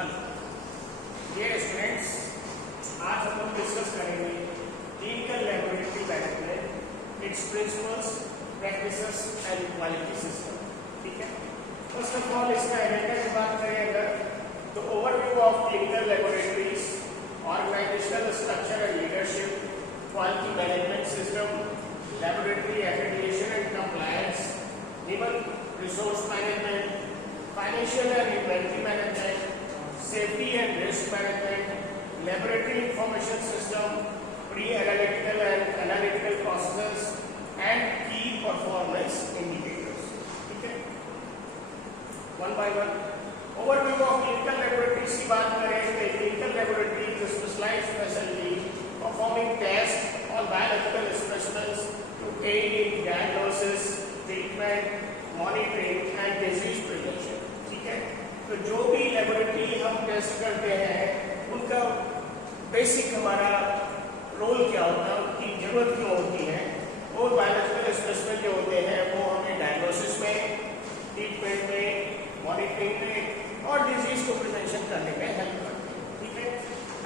ये स्टूडेंट्स, आज हम लोग डिस्कस करेंगे clinical laboratory management, its principles, practices and quality system. ठीक है, फर्स्ट ऑफ ऑल इसका एजेंडा की बात करें अगर तो overview of clinical laboratories, organizational structure and leadership, quality management system, laboratory accreditation and compliance, human resource management, financial and inventory management, safety and risk management, laboratory information system, pre-analytical and analytical processes, and key performance indicators. ठीक है, one by one. Overview of clinical laboratories की बात करें तो clinical laboratory is a specialized facility performing tests on biological specimens to aid in diagnosis, treatment, monitoring, and disease prevention. ठीक है, तो जो भी लेबोरेटरी हम टेस्ट करते हैं उनका बेसिक हमारा रोल क्या होता है, उनकी जरूरत क्यों होती है, वो बायोलॉजिकल स्पेसिमेन जो होते हैं वो हमें डायग्नोसिस में, ट्रीटमेंट में, मॉनिटरिंग में और डिजीज को प्रिवेंशन करने में हेल्प करते हैं। ठीक है,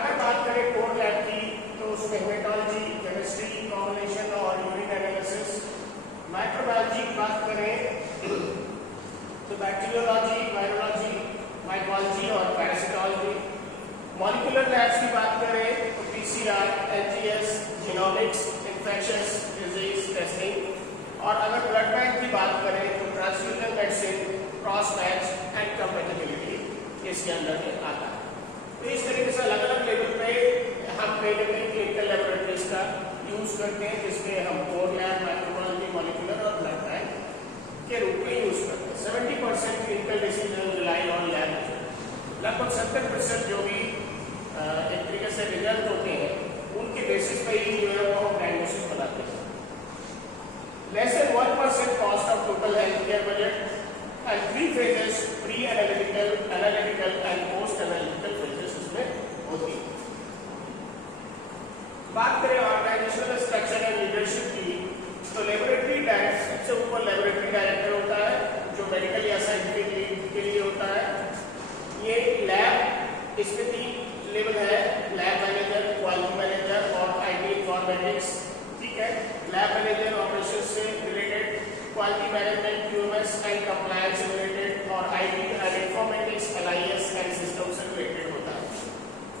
अगर बात करें कोर लैब की तो उसमें हेमेटोलॉजी, केमिस्ट्री, कॉम्बिनेशन और यूरिन एनालिसिस, माइक्रोबायोलॉजी की बात करें तो बैक्टीरियोलॉजी, वायरोलॉजी, माइकोलॉजी और पैरासिटोलॉजी, मॉलिक्यूलर लैब्स की बात करें तो PCR, LGS, genomics, infectious disease testing, और अगर ब्लड बैंक की बात करें तो transfusion medicine, cross match and compatibility इसके अंदर में आता है। तो इस तरीके से अलग अलग लेवल पे हम क्लिनिकल लेबोरेटरीज का यूज करते हैं, जिसमें हम कोर लैब, माइक्रोबायोलॉजी, मॉलिक्यूलर और ब्लड बैंक के रूप में यूज करते हैं। 70% clinical decision rely on lab, लगभग 70% जो भी एक तरीके से रिजल्ट होते हैं उनके बेसिस पे ही जो है वो हम डायग्नोसिस बनाते हैं। Less than 1% cost of total health care budget and 3 phases pre analytical, analytical and post analytical phases इसमें होती है। बात करें ऑर्गेनाइजेशनल स्ट्रक्चर एंड लीडरशिप की तो लेबोरेटरी डायरेक्टर, सबसे ऊपर लेबोरेटरी डायरेक्टर होता है जो मेडिकल या साइंटिफिक लीड के लिए होता है। ये लैब, इसमें 3 लेवल है, लैब मैनेजर, क्वालिटी मैनेजर और आईटी इंफॉर्मेटिक्स। ठीक है, लैब मैनेजर ऑपरेशन से related, quality management QMS and compliance से रिलेटेड और IT and informatics LIS and system से रिलेटेड होता है।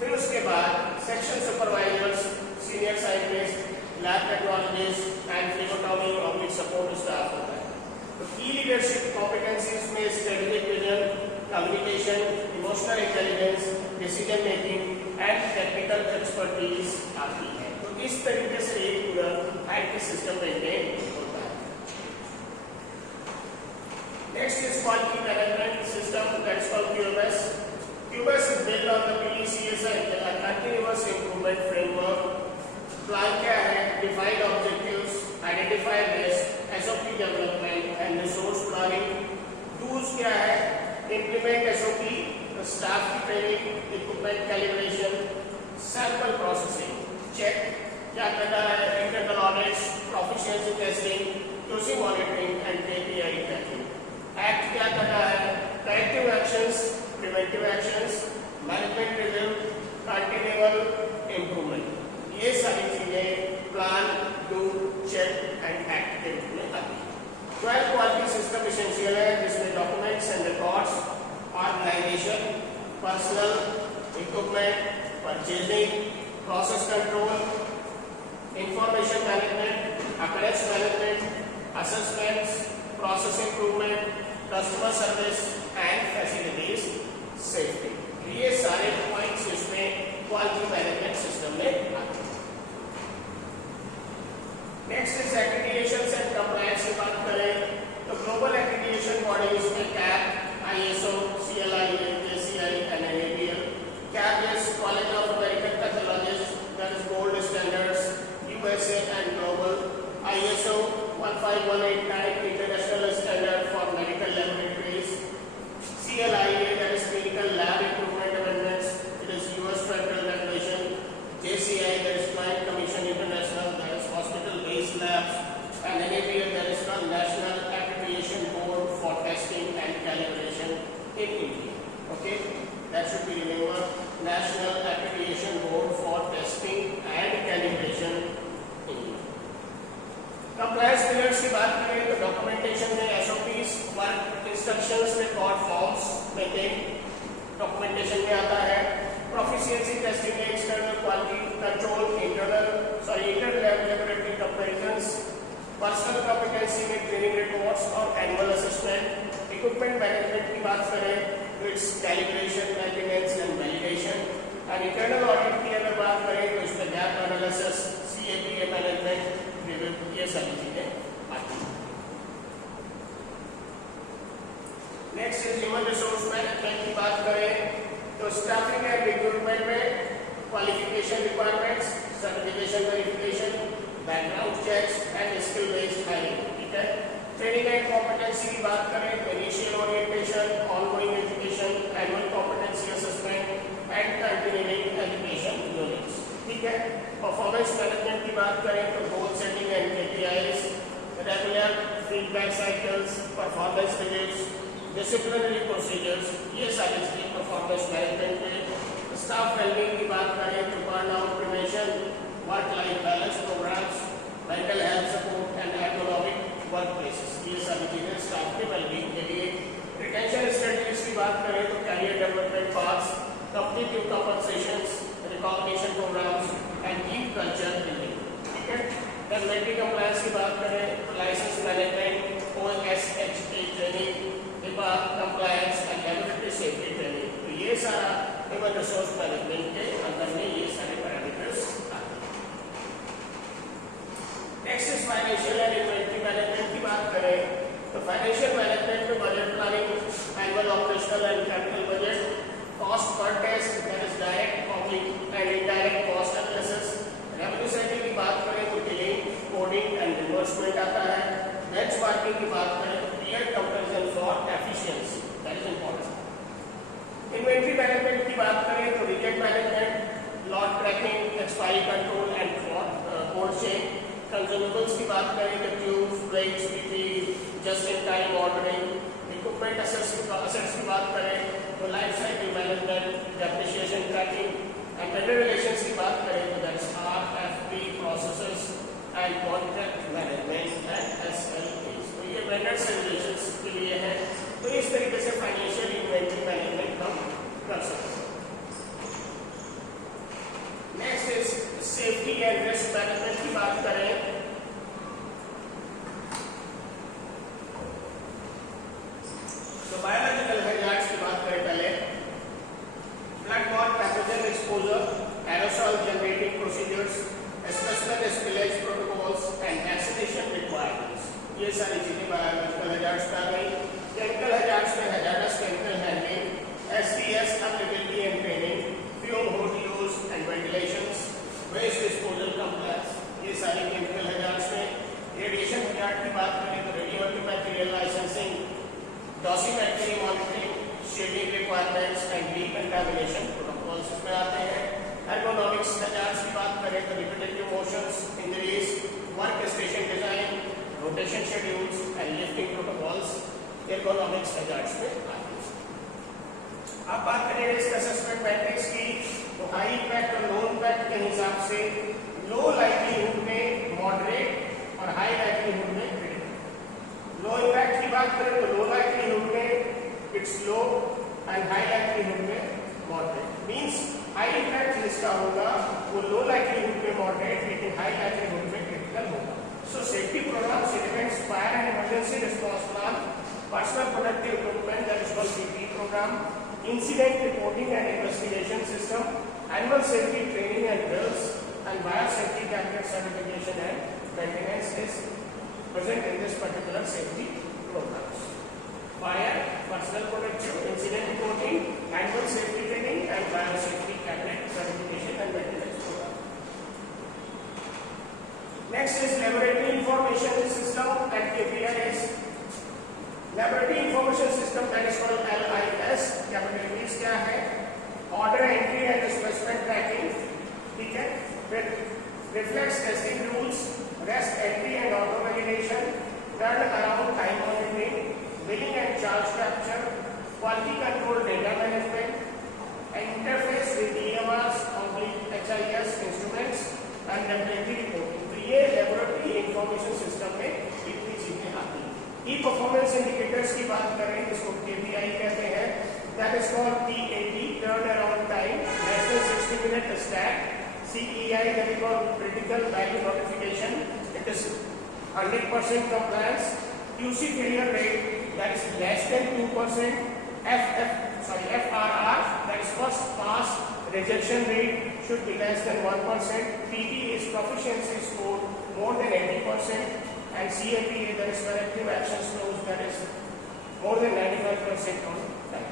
फिर उसके बाद section supervisors, senior scientist, lab technologist and phlebotomy और सपोर्ट स्टाफ होता है। तो की लीडरशिप कॉम्पिटेंसीज में strategic vision, communication, emotional intelligence, decision making and technical expertise आती है। तो इस तरीके से एक पूरा आईटी सिस्टम मेंटेन होता है। Next is quality management system, that's called QMS. QMS is built on the PDCA, a continuous improvement framework. Plan क्या है? Defined objectives, identify risk, SOP development and resource planning. Tools क्या है? Implement SOP, staff की training, equipment calibration, sample processing, check क्या करना है, internal audits, proficiency testing, QC monitoring and KPI tracking. Act क्या करना है? Corrective actions, preventive actions, management review, continual improvement. ये सारी चीजें plan, do, check and act के रूप में आती है. 12 क्वालिटी सिस्टम एसेंशियल है, जिसमें documents and records, organization, personal, equipment, purchasing, process control, information management, occurrence management, assessments, process improvement, customer service and facilities safety. ये सारे पॉइंट्स इसमें क्वालिटी मैनेजमेंट सिस्टम में आते हैं. Next is accreditation and compliance की बात करें तो ग्लोबल एक्रेडिटेशन बॉडीज में cap, ISO, CLI, JCI and NABL. Cap is college of American pathologist, that is gold standards, USA and global. ISO 15189 international standard for medical laboratories. CLI that is clinical lab improvement amendments, it is US federal regulation. JCI that is Client Commission International, that is hospital based labs, and NABL that is called National Accreditation Board for Testing and Calibration in India. Okay, that should be remembered, National Accreditation Board for Testing and Calibration India. Compliance pillars की बात करें तो documentation में SOPs, work instructions में code forms maintain documentation में आता है. Proficiency testing में external quality control, inter laboratory comparisons, personal competency में ट्रेनिंग रिपोर्ट्स और एनुअल असेसमेंट. इक्विपमेंट मैनेजमेंट की बात करें तो it's calibration, maintenance and validation. और इंटरनल ऑडिट की अगर बात करें तो इसमें गैप एनालिसिस, CAPA मैनेजमेंट, ये सारी चीजें आती हैं. Next is human resource management की बात करें तो स्टाफिंग एंड रिक्रूटमेंट में qualification requirements, certification verification, background checks and skill based hiring. ठीक है. ट्रेनिंग एंड कॉम्पिटेंसी की बात करें तो initial orientation, ongoing education, annual competency assessment and continuing education units. ठीक है. परफॉर्मेंस मैनेजमेंट की बात करें तो goal setting and KPIs, regular feedback cycles, performance reviews, disciplinary procedures, ये सारी चीजें परफॉर्मेंस मैनेजमेंट में. स्टाफ वेलबींग की बात करें तो burnout prevention, work life balance programs, mental health support and ergonomic work places, ये सारी चीजें स्टाफ के वेलबींग के लिए. रिटेंशन स्ट्रेटजीज की बात करें तो career development paths, competitive compensations, recognition programs and team culture building. ठीक है. रेगुलेटरी कंप्लायंस की बात करें तो license management, OSHA training, HIPAA compliance and laboratory safety training. तो ये सारा ह्यूमन रिसोर्स मैनेजमेंट के अंदर में ये सारे पैरामीटर्स आते हैं. Next is financial and inventory management की बात करें तो फाइनेंशियल मैनेजमेंट में budget planning, annual operational and capital budget, cost per test, that is direct public and indirect cost analysis. Revenue setting की बात करें तो बिलिंग, कोडिंग एंड रिमबर्समेंट आता है. बेंचमार्किंग की बात करें तो peer comparison for efficiency, that is important. Inventory management की बात करें तो reject management, lot tracking, expiry control and cold chain. Consumables की बात करें तो tubes, breaks, PP, just in time ordering. Equipment assets की बात करें तो life cycle management, depreciation tracking. And vendor relations की बात करें तो that's RFP processes and contract management and SLAs. तो ये वेंडर्स एंड रिलेशंस के लिए है. तो इस तरीके से फाइनेंशियल इन्वेंटरी मैनेजमेंट हम कर सकते हैं. Next is safety and risk management की बात करें तो बायोलॉजिकल हैजार्ड्स की बात करें पहले. Blood borne pathogen exposure, aerosol generating procedures, specimen spillage protocols and vaccination requirements. ये सारी चीजें बायोलॉजिकल हैजार्ड्स में आ गई. केमिकल हैजार्ड्स में hazardous chemical handling, SDS applicability and training, fume hood use and ventilations, waste disposal complex, ये सारी chemical hazards में. रेडिएशन हैजार्ड की बात करें तो radioactive material licensing, dosimetry monitoring, shielding requirements and decontamination protocols इसमें आते हैं. एर्गोनॉमिक्स हैजार्ड्स की बात करें तो repetitive motions, injuries, work station design, rotation schedules and lifting protocols ergonomics hazards में आते हैं. अब बात करें रिस्क असेसमेंट मैट्रिक्स की तो हाई इम्पैक्ट और लो इम्पैक्ट के हिसाब से लो लाइक्लीहुड में, मॉडरेट और हाई लाइक्लीहुड में क्रिटिकल. लो इम्पैक्ट की बात करें तो लो लाइक्लीहुड में it's low and high likelihood में मॉडरेट. मींस हाई इम्पैक्ट जिसका होगा वो लो लाइक्लीहुड में मॉडरेट लेकिन हाई लाइक्लीहुड में क्रिटिकल होगा. So safety program, elements, fire and emergency response plan, personal protective equipment that is called PP program, incident reporting and investigation system, annual safety training and drills, and biosafety cabinet certification and maintenance is present in this particular safety programs. Fire, personal protective, incident reporting, annual safety training, and biosafety cabinet certification and maintenance program. Next is laboratory information system and KPIs. Laboratory information system that is called LIS. Capital क्या है? Order entry and specimen tracking. ठीक है. फिर reflex testing rules, rest entry and auto validation, turn around time monitoring, billing and charge capture, quality control data management, interface with EMRs, HIS instruments and laboratory reporting. तो ये laboratory information system में इतनी चीजें आती हैं। की performance indicators की बात करें, इसको KPI कहते हैं, that is called TAT, turn around time, less than 60 minute stack. CEI, that is called critical value notification, it is 100% compliance. QC failure rate, that is less than 2%. FRR, that is first pass rejection rate, should be less than 1%. PP is proficiency score more than 80%, and CAPA, that is corrective action scores, that is more than 95% on time.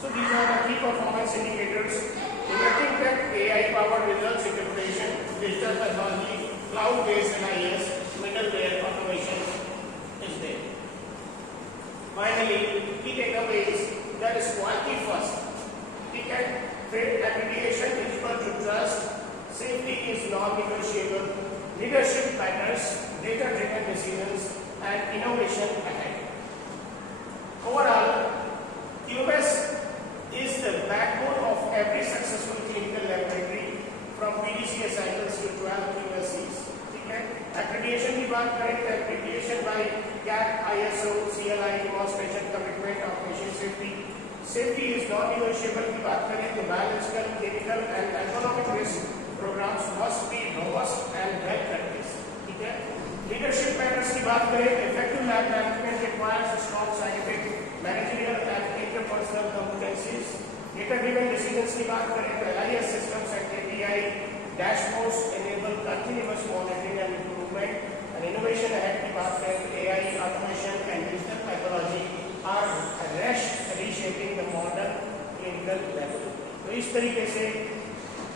So these are the key performance indicators. Emerging tech, AI-powered results interpretation, digital pathology, cloud-based LIS, middleware automation is there. Finally, key takeaways, that is quality first. Trade accreditation is equal to trust. Safety is non-negotiable. Leadership matters. Data-driven decisions and innovation ahead. Overall, QMS is the backbone of every successful clinical laboratory, from PDCA cycles to 12 QSCs. Accreditation की बात करें तो accreditation by CAP, ISO, CLI demonstration commitment of patient safety. Safety is non-negotiable की बात करें तो biological, chemical and economic risk programs must be robust and well practiced. ठीक है? Leadership matters की बात करें, effective lab management requires strong scientific, managerial and interpersonal competencies. Data-driven decisions की बात करें तो LIS systems and KPI dashboards enable continuous monitoring and improvement. And innovation ahead की बात करें तो AI, automation and digital pathology are reshaping the modern clinical level. तो इस तरीके से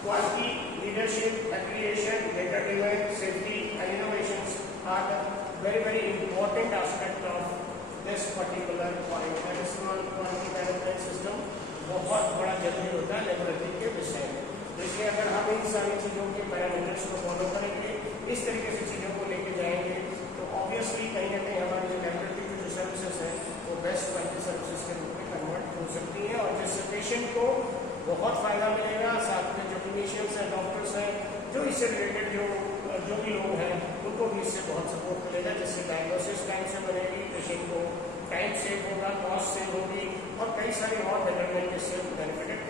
quality, leadership, accreditation, data-driven, safety and innovations are the very important aspect of this particular point. That is called quality management system. बहुत बड़ा जरूरी होता है laboratory के विषय में। इसलिए अगर हम इन सारी चीज़ों के पैरामीटर्स को फॉलो करेंगे, इस तरीके से चीज़ों को लेके जाएंगे, तो ऑब्वियसली कहीं ना कहीं हमारी जो लेबोरेटरी की जो सर्विसेज है वो बेस्ट क्वालिटी सर्विसेज के रूप में कन्वर्ट हो सकती है, और जिससे पेशेंट को बहुत फायदा मिलेगा। साथ में जो क्लिनिशियंस हैं, डॉक्टर्स हैं, जो इससे रिलेटेड जो भी लोग हैं, उनको भी इससे बहुत सपोर्ट मिलेगा, जिससे डायग्नोसिस टाइम से बनेगी, पेशेंट को टाइम सेव होगा, कॉस्ट सेव होगी, और कई सारी और बेटरमेंट इससे बेनिफिटेड